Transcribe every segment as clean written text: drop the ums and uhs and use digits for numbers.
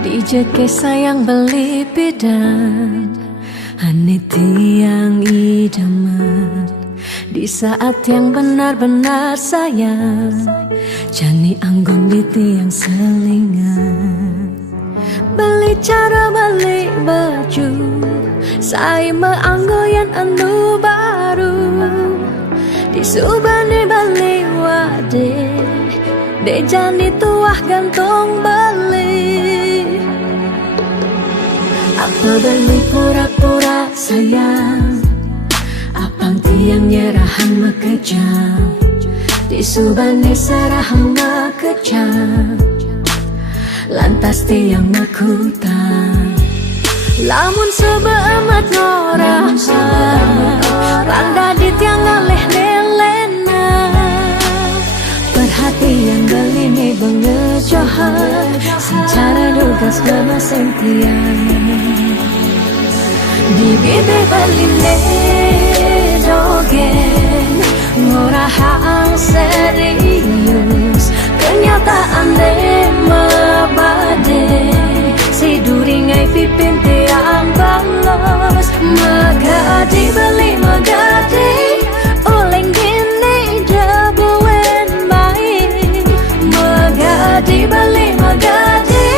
Dijeke sayang beli bidan Ane tiang idaman di saat yang benar-benar sayang Jani anggon di tiang selingan Beli cara beli baju Saya meanggoyan anu baru Disubani beli wade De jani tuah gantung beli Apa beli pura-pura sayang Apang tiang nyerahan makejam Disubani serahan makejam Lantas tiang makutan Lamun sebeamat norahan Randa di tiang ngaleh nelena Perhatian beli ni bengejohan Secara dugas memaseng tiang Di bibir beli dogen ngorahang serius kenyataan mabade si duringai pipin tiang balos magadi beli magadi oleng gini jabuen baik magadi beli magadi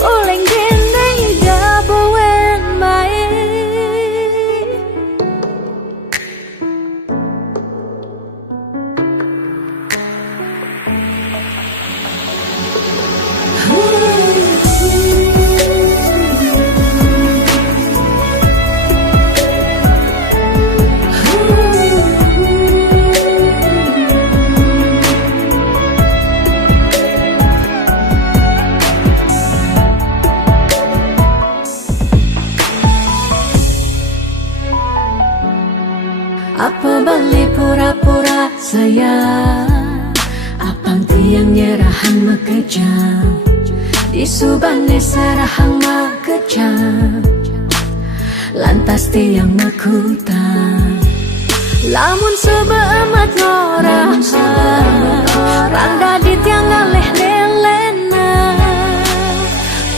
oleng gini jabuen baik. Apa beli pura-pura sayang Apang tiang nyerahan makejam Disubani serahan makejam Lantas tiang makutan Lamun sebeamat norahan Randa di tiang ngaleh nelena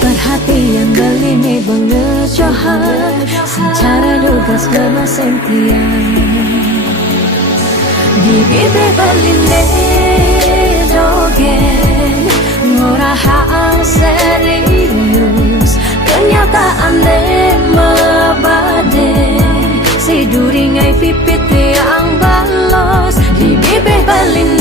Perhatian beli ni bengejohan Secara dugas memaseng tiang Di bibir beli dogen ngorahang serius kenyataan mabade si duringai pipit yang balos di bibir beli